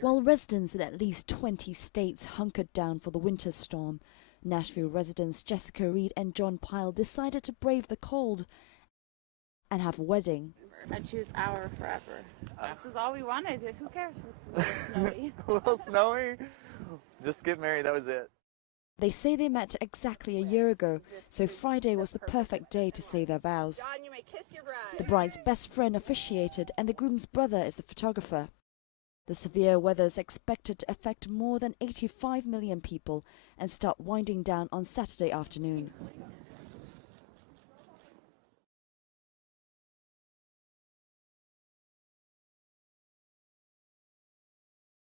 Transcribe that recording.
While residents in at least 20 states hunkered down for the winter storm, Nashville residents Jessica Reed and John Pyle decided to brave the cold and have a wedding. I choose our forever. This is all we wanted. Who cares if it's a little snowy? A little snowy? Just get married, that was it. They say they met exactly a year ago, so Friday was the perfect day to say their vows. John, you may kiss your bride. The bride's best friend officiated and the groom's brother is the photographer. The severe weather is expected to affect more than 85 million people and start winding down on Saturday afternoon.